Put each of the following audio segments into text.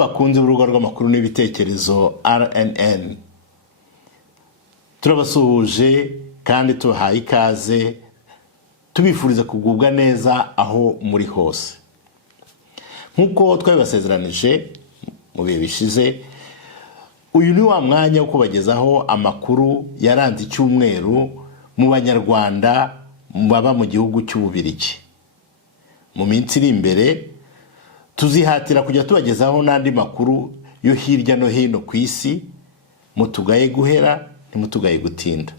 bakunze urubuga rw'amakuru n'ibitekerezo RNN, turabasuhuje kandi tubahaye ikaze, tubifuriza kugubwa neza aho muri hose. Nk'uko twabibasezeranije mu bihe bishize, uyu ni wa mwanya wo kubagezaho amakuru yaranze icyumweru mu banyarwanda baba mu gihugu cy'Ububiligi. Mu minsi iri imbere tuzihatira kujya tubagezaho n'andi makuru yo hirya no hino ku isi. Mutugaye guhera ntimutugaye gutinda.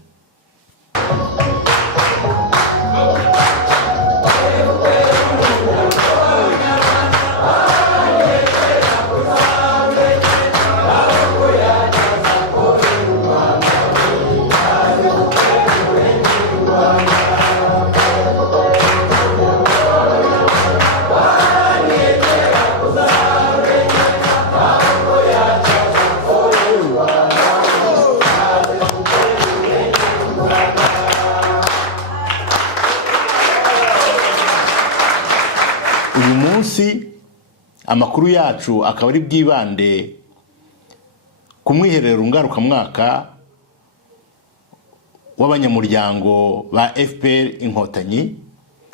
Uyu munsi amakuru yacu akaba ari bwibande ku mwiherero ngarukamwaka w'abanyamuryango ba FPR Inkotanyi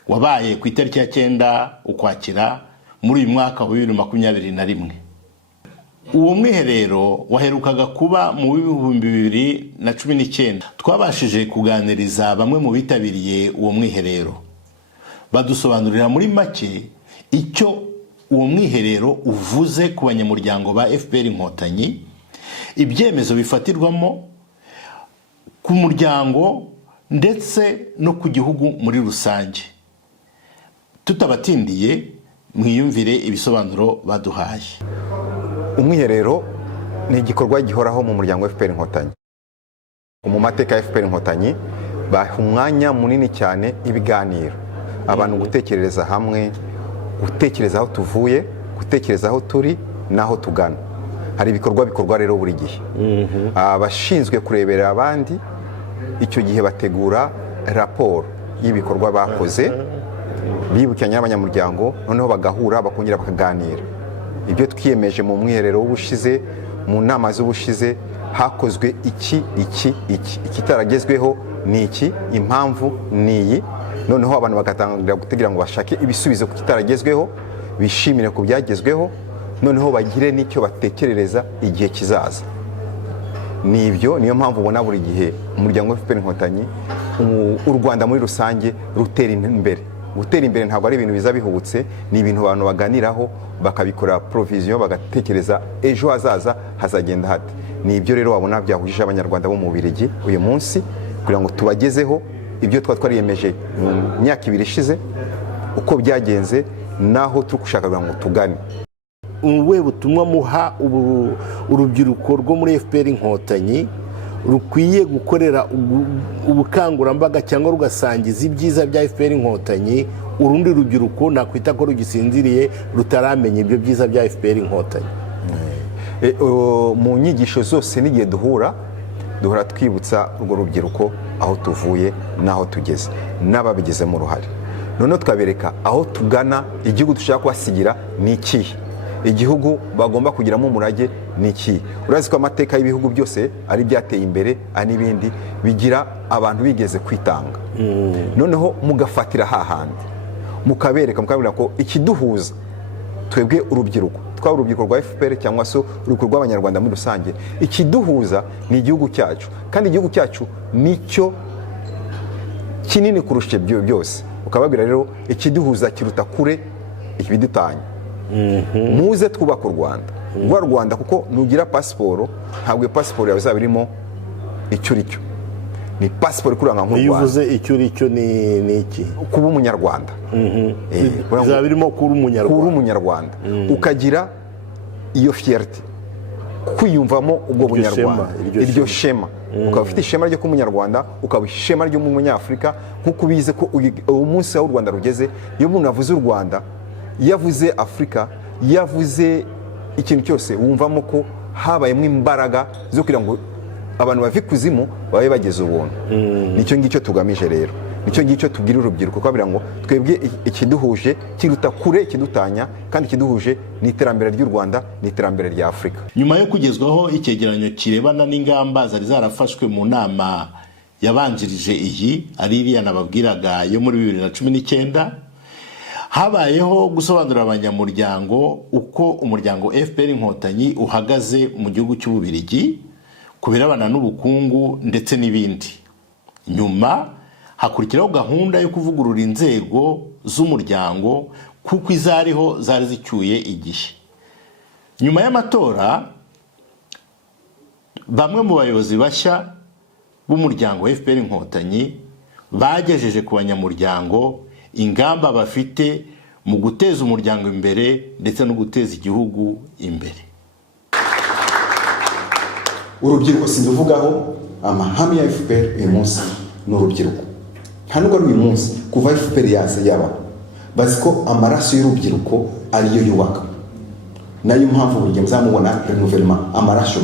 wabaye ku itariki ya 9 Ukwakira muri uyu mwaka wa 2021. Uwo mwiherero waherukaga kuba mu 2019. Twabashije kuganiriza bamwe mu bitabiriye uwo mwiherero, badusobanurira muri make icyo uwo mwiherero uvuze ku banyamuryango ba FPR Inkotanyi, ibyemezo bifatirwamo ku muryango ndetse no ku gihugu muri rusange. Tutabatindiye, mwiyumvire ibisobanuro baduhaye. Umwiherero ni igikorwa gihoraho mu muryango wa FPR Inkotanyi. Mu mateka ya FPR Inkotanyi baha umwanya munini cyane ibiganiro, abantu gutekereza hamwe, gutekereza aho tuvuye, gutekereza aho turi naho tugana. Hari ibikorwa rero buri gihe. Abashinzwe kurebera abandi icyo gihe bategura raporo y'ibikorwa bakoze, bibukanya n'abanyamuryango, noneho bagahura bakongera bakaganira. Ibyo twiyemeje mu mwiherero w'ubushize, mu nama z'ubushize, hakozwe ikitaragezweho ni iki, impamvu ni iyi. Noneho abantu bagatangira gutegira ngo bashake ibisubizo ku kitaragezweho, bishimire ku byagezweho, noneho bagire n'icyo batekerereza igihe kizaza. Niyo mpamvu ubona buri gihe umuryango wa FPR Inkotanyi, u Rwanda muri rusange rutera imbere. Gutera imbere ntabwo ari ibintu biza bihubutse, ni ibintu abantu baganiraho, bakabikora provision, bagatekereza ejo hazaza hazagenda hate. Nibyo rero wabona byahujije abanyarwanda bo mu Bubiligi uyu munsi, kugira ngo tubagezeho ibyo twariyemeje mu myaka 2 ishize, uko byagenze naho tugushaka ngo tugane. Uwe butumwa muha urubyiruko rwo muri FPR Inkotanyi rukwiye gukorera ubukangurambaga cyangwa rugasangiza ibyiza bya FPR Inkotanyi urundi rubyiruko nakwita ko rugisinziriye rutaramenya ibyo byiza bya FPR Inkotanyi? Mu nyigisho zose n'igihe duhura twibutsa urwo rubyiruko aho tuvuye naho tugeze n'ababigezemo uruhare. None twabereka aho tugana, igihugu dushaka kubasigira ni ikihe, igihugu bagomba kugiramo umurage ni iki. Urazi ko amateka y'ibihugu byose ari byateye imbere, n'ibindi bigira abantu bigeze kwitanga. Noneho mugafatira hahandi, mukabera ko ikiduhuza twebwe urubyiruko, twaba urubyiruko rwa FPR cyangwa se urubyiruko rw'abanyarwanda muri rusange, ikiduhuza ni igihugu cyacu, kandi igihugu cyacu nicyo kinini kurusha ibyo byose. Ukababwira rero ikiduhuza kiruta kure ibidutanya. Muze twubaka u Rwanda, rwa Rwanda, kuko nugira pasiporo, ntabwo pasiporo yawe izaba irimo icyo uricyo. Ni pasiporo ikuranga nk'u Rwanda. Uvuze icyo uricyo ni iki? Kuba umunyarwanda. Izaba irimo kuba umunyarwanda. Ukagira iyo fierté, kwiyumvamo ubwo bunyarwanda, iryo shema. Ukaba ufite ishema ryo kuba umunyarwanda, ukaba ishema ryo mu munyafrika, nk'uko bize ko uyu munsi aho u Rwanda rugeze, iyo umuntu avuze u Rwanda, yavuze Afrika, yavuze ikintu cyose, wumvamo ko habayemo imbaraga zo kugira ngo abantu bava ikuzimu babe bageze ubuntu. Nicyo ngicyo tugamije rero. nicyo ngicyo tubwira urubyiruko kubabwira ngo twebwe ikiduhuje kiruta kure ikidutanya, kandi ikiduhuje ni iterambere ry'u Rwanda, ni iterambere rya Afurika. Nyuma yo kugezwaho icyegeranyo kirebana n'ingamba zari zarafashwe mu nama yabanjirije iyi ari iriya nababwiraga yo muri 2019, habayeho gusobanurira abanyamuryango uko umuryango FPR Inkotanyi uhagaze mu gihugu cy'Ububiligi ku birebana n'ubukungu ndetse n'ibindi. Nyuma hakurikiraho gahunda yo kuvugurura inzego z'umuryango kuko izariho zari zicyuye igihe. Nyuma y'amatora, bamwe mu bayobozi bashya b'umuryango FPR Inkotanyi bagejeje ku banyamuryango ingamba bafite mu guteza umuryango imbere ndetse no guteza igihugu imbere. Urubyiruko sinduvugaho amahame ya FPR uyu munsi n'urubyiruko. Nta nubwo ari uyu munsi, kuva FPR yaza yaba bazi ko amaraso y'urubyiruko ariyo yubaka. Nayo mpamvu buri gihe muzamubona renouvellement, amaraso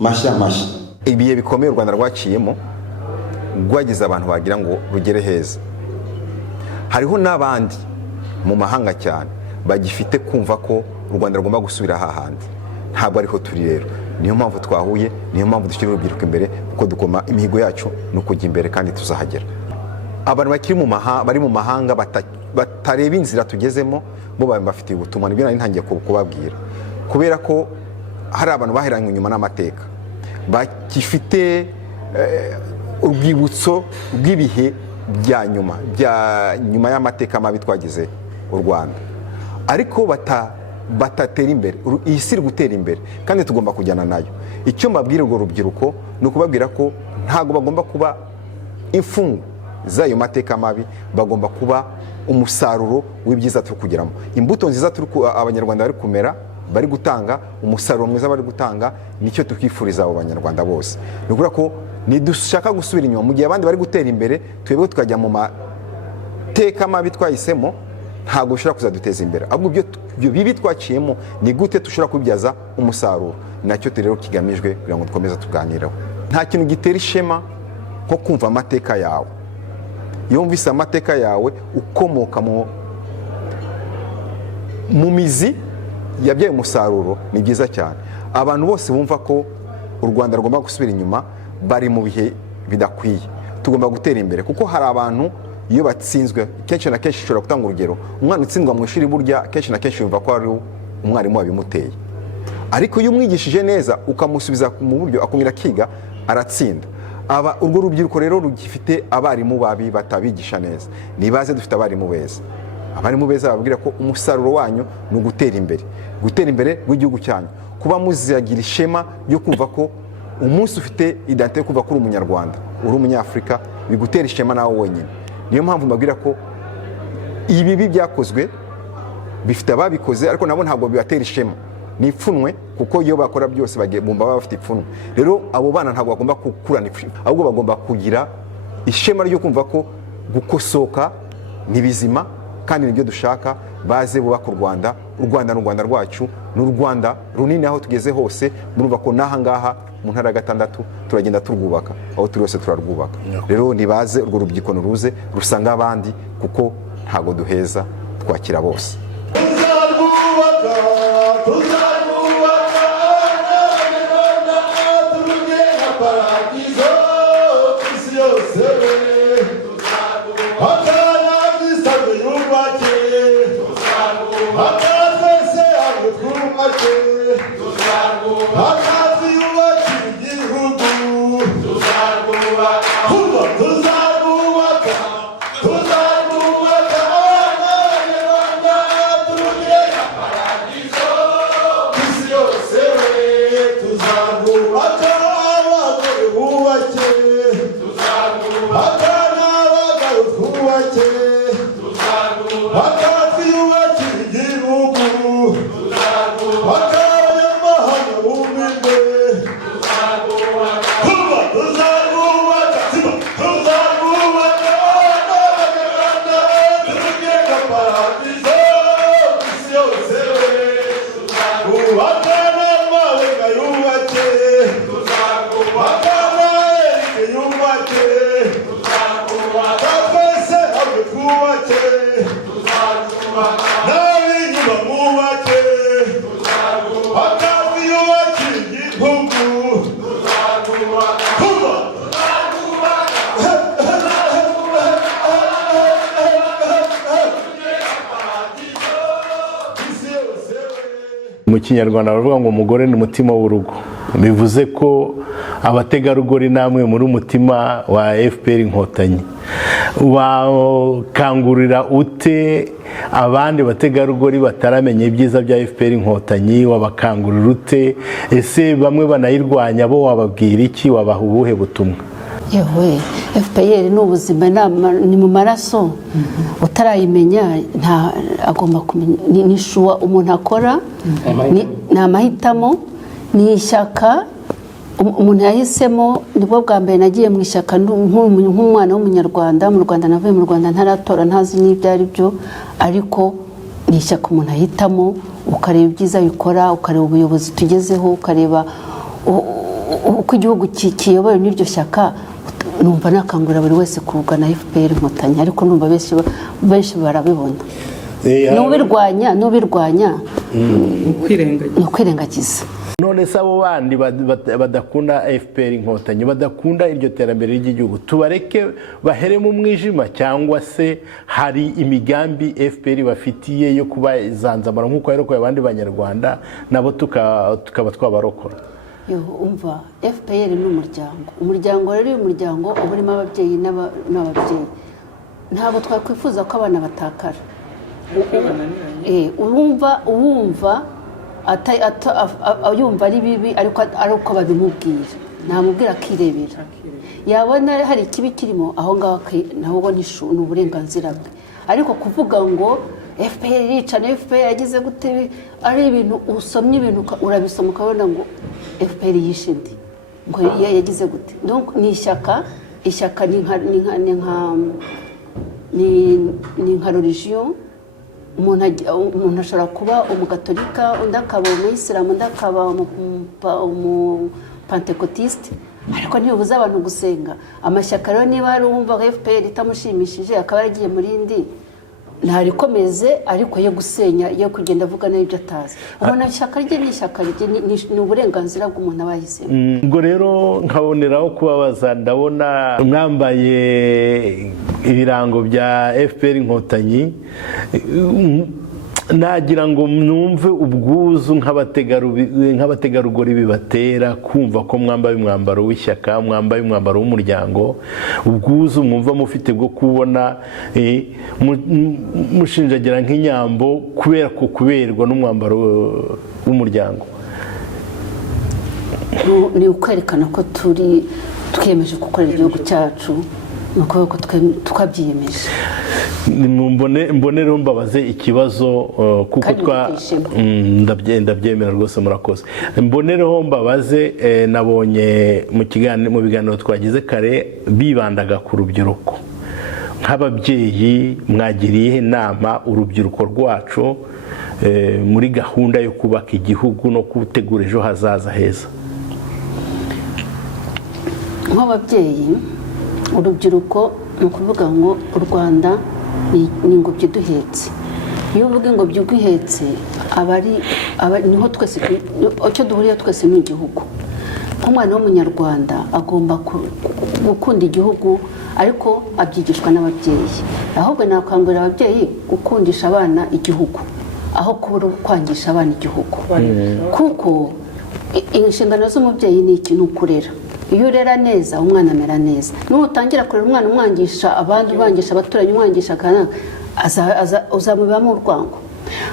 mashya. Ibihe bikomeye u Rwanda rwaciyemo rwagize abantu bagira ngo rugere heza. Hariho n'abandi mu mahanga cyane bagifite kumva ko u Rwanda rugomba gusubira hahandi. Ntabwo ariho turi rero. Niyo mpamvu twahuye, niyo mpamvu dushyira urubyiruko imbere, kuko dukoma imihigo yacu no kujya imbere kandi tuzahagera. Abantu bari mu mahanga batareba inzira tugezemo, bo bafitiye ubutumwa. Nibyo nari ntangiye kubabwira, kubera ko hari abantu baheranywe inyuma n'amateka, bagifite urwibutso rw'ibihe bya nyuma y'amateka mabi twagize u Rwanda, ariko batatera imbere. Iyi si iri gutera imbere kandi tugomba kujyana nayo. Icyo mbabwira urwo rubyiruko ni ukubabwira ko ntabwo bagomba kuba imfungwa z'ayo mateka mabi, bagomba kuba umusaruro w'ibyiza turi kugeramo. Imbuto nziza abanyarwanda bari kumera, bari gutanga umusaruro mwiza, bari gutanga nicyo tukifuriza abo banyarwanda bose. Ni ukuvuga ko nidushaka gusubira inyuma mu gihe abandi bari gutera imbere, twebwe tukajya mu mateka mabi twahisemo, ntabwo bishobora kuzaduteza imbere. Ahubwo ibyo bibi twaciyemo ni gute dushobora kubibyaza umusaruro, nacyo rero kigamijwe kugira ngo dukomeze tuganiraho. Nta kintu gitera ishema nko kumva amateka yawe. Iyo wumvise amateka yawe ukomoka mu mizi yabyaye umusaruro, ni byiza cyane. Abantu bose bumva ko u Rwanda rugomba gusubira inyuma bari mu bihe bidakwiye. Tugomba gutera imbere, kuko hari abantu iyo batsinzwe kenshi na kenshi, ushobora gutanga urugero, umwana utsindwa mu ishuri burya kenshi na kenshi yumva ko ari umwarimu wabimuteye, ariko iyo umwigishije neza ukamusubiza mu buryo akongera akiga, aratsinda. Urwo rubyiruko rero rugifite abarimu babi batabigisha neza. Nibaze dufite abarimu beza. Abarimu beza bababwira ko umusaruro wanyu ni ugutera imbere w'igihugu cyanyu, kuba muzagira ishema yo kumva ko umunsi ufite identite yo kumva ko uri umunyarwanda, uri umunyafurika, bigutera ishema nawe wenyine. Niyo mpamvu mbabwira ko ibibi byakozwe bifite ababikoze, ariko nabo ntabwo bibatera ishema, ni ipfunwe, kuko iyo bakora byose bumva baba bafite ipfunwe. Rero abo bana ntabwo bagomba gukurana ipfunwe, ahubwo bagomba kugira ishema ryo kumva ko gukosoka ni bizima kandi nibyo dushaka. Baze bubaka u Rwanda ni u Rwanda rwacu, ni u Rwanda runini. Aho tugeze hose murumva ko n'aha ngaha mu ntara ya 6 turagenda turwubaka, aho turi hose turarwubaka. Rero nibaze urwo rubyiruko nuruze rusanga abandi, kuko ntago duheza, twakira bose. Tuzakuwa tuzarwubake n'ab'inyuma mwubake akazi yubakiye igihugu kuba mu kinyarwanda baravuga ngo umugore ni umutima w'urugo, bivuze ko abategarugori namwe muri umutima wa FPR Inkotanyi. Wakangurira ute abandi bategarugori bataramenya ibyiza bya FPR Inkotanyi? Wabakangurira ute? Ese bamwe banayirwanya bo wababwira iki? Wabaha ubuhe butumwa? yewe FPR ni ubuzima, ni mu maraso. Utarayimenya agomba kumenya ni shuwa umuntu akora, ni amahitamo, ni ishyaka umuntu yahisemo. Nibwo bwa mbere nagiye mu ishyaka nk'umwana w'umunyarwanda. Mu Rwanda navuye mu Rwanda ntaratora, ntazi n'ibyo ari byo, ariko ni ishyaka umuntu ahitamo, ukareba ibyiza bikora, ukareba ubuyobozi tugezeho, ukareba uko igihugu kiyobowe n'iryo shyaka. Numva nakangurira buri wese kugana FPR Inkotanyi, ariko numva benshi barabibona. N'ubirwanya ni ukwirengagiza. None se abo bandi badakunda FPR Inkotanyi, badakunda iryo terambere ry'igihugu, tubareke bahere mu mwijima, cyangwa se hari imigambi FPR bafitiye yo kubazanzamara nk'uko yarokoye abandi banyarwanda, nabo tukaba twabarokora? Umva, FPR ni umuryango rero. Uyu muryango uba urimo ababyeyi n'ababyeyi. Ntabwo twakwifuza ko abana batakara. Uwumva yumva ari bibi, ariko ari uko babimubwira. Ntamubwira akirebera. Yabona hari ikibi kirimo aho ngaho, naho ni uburenganzira bwe. Ariko kuvuga ngo FPR yicana, FPR yagize gute, ari ibintu usomye, ibintu urabisoma ukabona ngo FPR yishe ndi, ngo yagize gute. Donc ni ishyaka ni nka religion. Umuntu ashobora kuba umugatolika, undi akaba umuyisilamu, undi akaba umupantekotiste, ariko ntibibuza abantu gusenga. Amashyaka rero niba hari uwumva FPR itamushimishije akaba yaragiye muri indi, ntarikomeze, ariko yo gusenya, yo kugenda avuga n'ibyo atazi. Ubona ishyaka rye ni ishyaka rye, ni uburenganzira bw'umuntu aba yahisemo. Ubwo rero nkaboneraho kubabaza, ndabona mwambaye ibirango bya FPR Inkotanyi. Nagira ngo numve ubwuzu nk'abategarugori bibatera kumva ko mwambaye umwambaro w'ishyaka, mwambaye umwambaro w'umuryango, ubwuzu mwumva mufite bwo kubona mushinjagira nk'inyambo kubera ko kuberwa n'umwambaro w'umuryango. Ni ukwerekana ko twiyemeje gukorera igihugu cyacu, ni ukuvuga ko twabyiyemeje. Mbonero mbabaze ikibazo kuko ndabyemera rwose, murakoze. Mbonereho mbabaze, nabonye mu biganiro twagize kare bibandaga ku rubyiruko. Nk'ababyeyi mwagiriye inama urubyiruko rwacu muri gahunda yo kubaka igihugu no gutegura ejo hazaza heza? Nk'ababyeyi, urubyiruko ni ukuvuga ngo u Rwanda ni ingobyi duhetse. Iyo uvuga ingobyi duhetse, niho twese, icyo duhuriye twese ni igihugu. Nk'umwana w'umunyarwanda agomba gukunda igihugu, ariko abyigishwa n'ababyeyi. Ahubwo nakangurira ababyeyi gukundisha abana igihugu aho kwangisha abana igihugu, kuko inshingano z'umubyeyi ni ikintu ukurera. Iyo urera neza, umwana amera neza. Nutangira kurera umwana umwangisha abandi, umwangisha abaturanyi, umwangisha kana, uzamubamo urwango.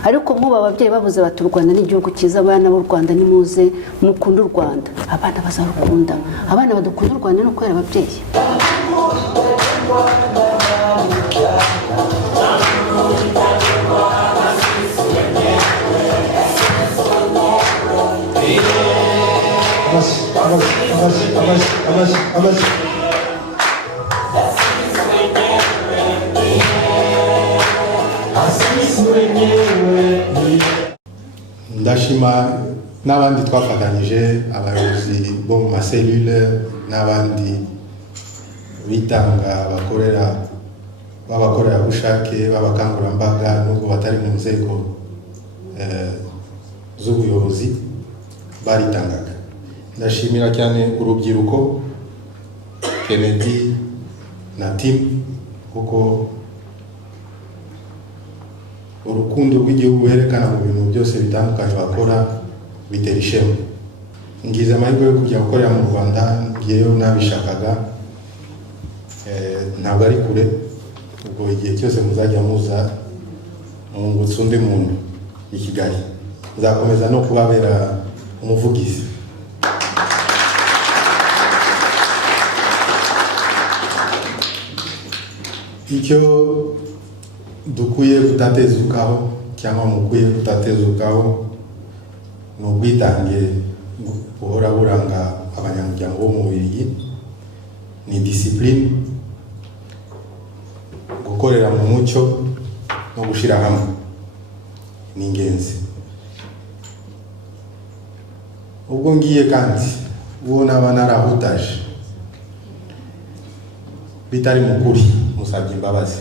Ariko nk'ubu ababyeyi bavuze bati u Rwanda ni igihugu cyiza, abana b'u Rwanda nimuze mukunde u Rwanda, abana bazarukunda. Abana badukunda u Rwanda no kubera ababyeyi. Ndashima n'abandi twafatanyije, abayobozi bo mu maselule n'abandi bitanga bakorera b'abakorerabushake b'abakangurambaga nubwo batari mu nzego z'ubuyobozi baritangaga. Ndashimira cyane urubyiruko Kennedy na team kuko urukundo rw'igihugu herekana mu bintu byose bitandukanye bakora bitera ishema. Ngize amahirwe yo kujya gukorera mu Rwanda ngiyeyo nabishakaga, ntabwo ari kure, ubwo igihe cyose muzajya muza mungutse undi muntu i Kigali, nzakomeza no kubabera umuvugizi. Icyo dukwiye kutatezukaho cyangwa mukwiye kutatezukaho ni ubwitange buhora buranga abanyamuryango bo mu Bubiligi, ni discipline, gukorera mu mucyo no gushyira hamwe ni ingenzi. Ubwo ngiye kandi uwo naba narahutaje bitari mukuri musabye imbabazi,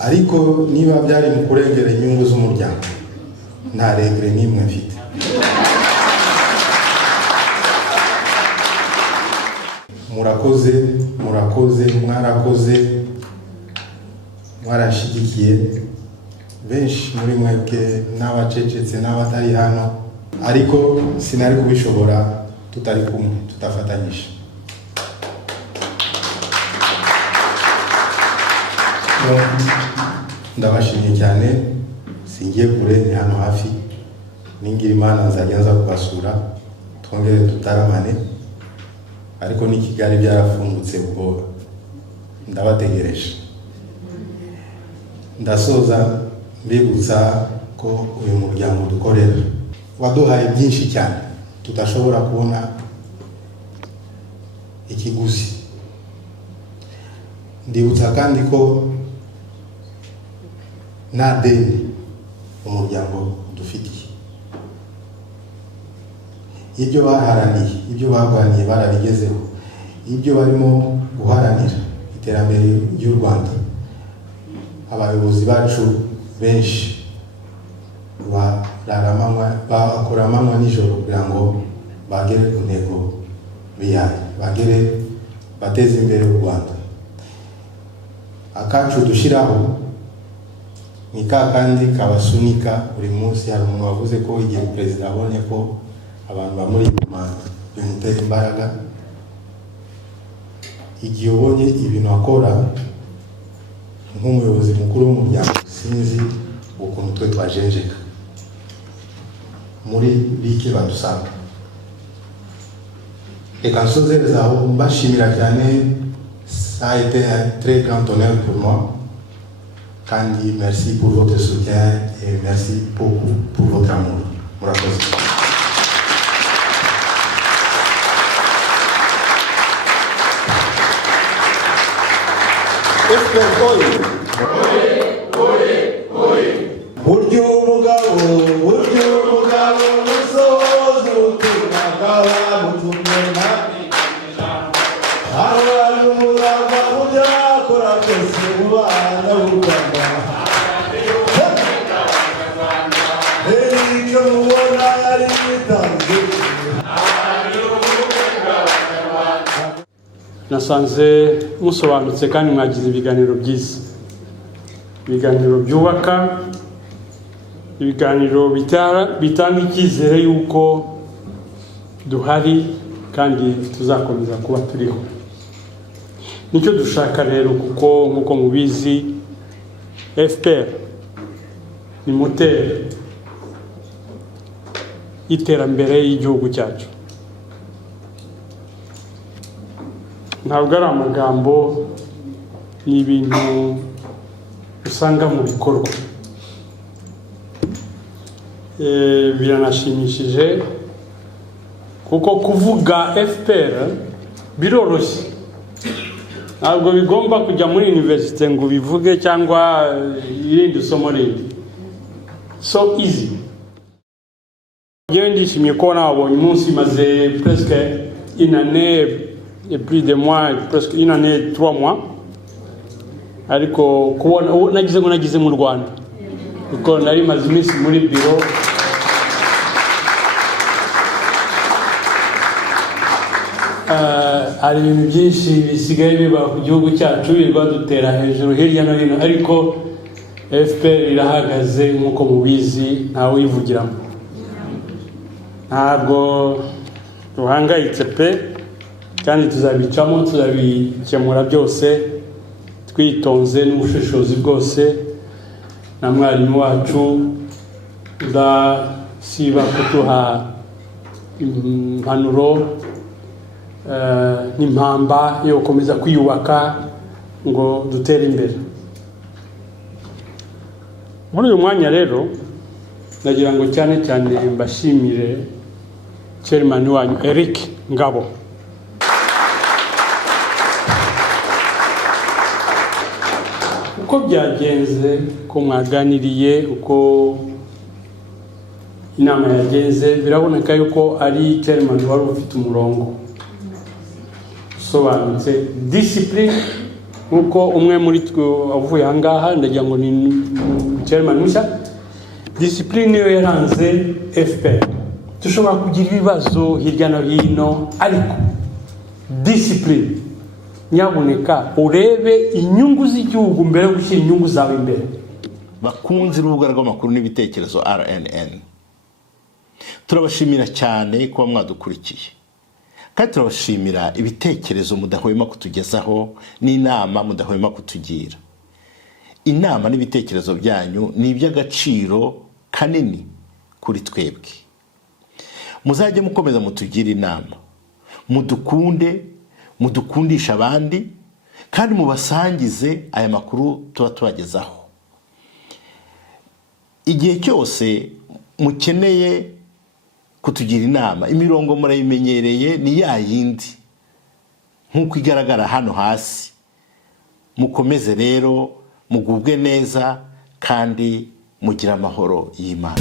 ariko niba byari mu kurengera inyungu z'umuryango nta regre n'imwe mfite. Murakoze, mwarakoze, mwarashigikiye benshi muri mwebwe n'abacecetse n'abatari hano, ariko sinari kubishobora tutari kumwe, tutafatanyije. Ndabashimiye cyane, singiye kure, ni hano hafi, ningira Imana nzajya nza kubasura twongere tutaramane, ariko ni Kigali byarafungutse ubwo ndabategereje. Ndasoza mbibutsa ko uyu muryango dukorera waduhaye byinshi cyane tutashobora kubona ikiguzi. Ndibutsa kandi ko nta deni umuryango dufitiye. Ibyo baharaniye, ibyo barwaniye barabigezeho, ibyo barimo guharanira iterambere ry'u Rwanda, abayobozi bacu benshi bakora amanywa nijoro kugira ngo bagere ku ntego bihaye, bateze imbere u Rwanda. Akacu dushyiraho ni ka kandi kabasunika buri munsi. Hari umuntu wavuze ko igihe perezida abonye ko abantu bamuri inyuma bimutera imbaraga, igihe ubonye ibintu akora nk'umuyobozi mukuru w'umuryango, sinzi ukuntu twe twajenjeka muri bike badusanga. Reka nsozereza aho mbashimira cyane. Ça a été un très grand honneur pour moi. Kandi merci pour votre soutien et merci beaucoup pour votre amour. Murakoze. Burya umugabo musozi ubutumwa bw'abamutumye abantu murava mu byakora byose mu bana b'u Rwanda. Icyo mubona yari yitanze. Nasanze musobanutse kandi mwagize ibiganiro byiza, ibiganiro byubaka, ibiganiro bitanga icyizere yuko duhari kandi tuzakomeza kuba turiho. Nicyo dushaka rero, kuko nkuko mubizi FPR ni moteri y'iterambere y'igihugu cyacu. Ntabwo ari amagambo, ni ibintu usanga mu bikorwa. Biranashimishije kuko kuvuga FPR biroroshye, ntabwo bigomba kujya muri universite ngo bivuge cyangwa irindi somo rindi. So easy. Yewe ndishimye ko nabonye umunsi maze presque une année et plus de mois, presque une année 3 mois ariko kubona nagize mu Rwanda kuko nari maze iminsi muri biro hari ibintu byinshi bisigaye biba ku gihugu cyacu birirwa dutera hejuru hirya no hino, ariko FPR irahagaze nk'uko mubizi, ntawe uyivugiramo. Ntabwo duhangayitse pe, kandi tuzabicamo, tuzabikemura byose twitonze n'ubushishozi bwose, na mwarimu wacu udasiba kuduha impanuro n'impamba yo gukomeza kwiyubaka ngo dutere imbere. Muri uyu mwanya rero nagira ngo cyane cyane mbashimire chairman wanyu Eric Ngabo. Uko byagenze, ko mwaganiriye, uko inama yagenze, biraboneka yuko ari chairman wari ufite umurongo sobanutse, discipline, uko umwe muri twe avuye ahangaha ndagira ngo ni chairman mushya. Discipline yo yaranze FPR. Dushobora kugira ibibazo hirya no hino, ariko discipline, nyaboneka urebe inyungu z'igihugu mbere yo gushyira inyungu zawe imbere. Bakunze urubuga rw'amakuru n'ibitekerezo RNN, turabashimira cyane kuba mwadukurikiye, kandi turabashimira ibitekerezo mudahwema kutugezaho n'inama mudahwema kutugira. Inama n'ibitekerezo byanyu ni iby'agaciro kanini kuri twebwe. Muzajye mukomeza mutugira inama, mudukunde, mudukundisha abandi, kandi mubasangize aya makuru tuba tubagezaho. Igihe cyose mukeneye kutugira inama, imirongo murayimenyereye ni ya yindi nk'uko igaragara hano hasi. Mukomeze rero, mugubwe neza, kandi mugira amahoro y'Imana.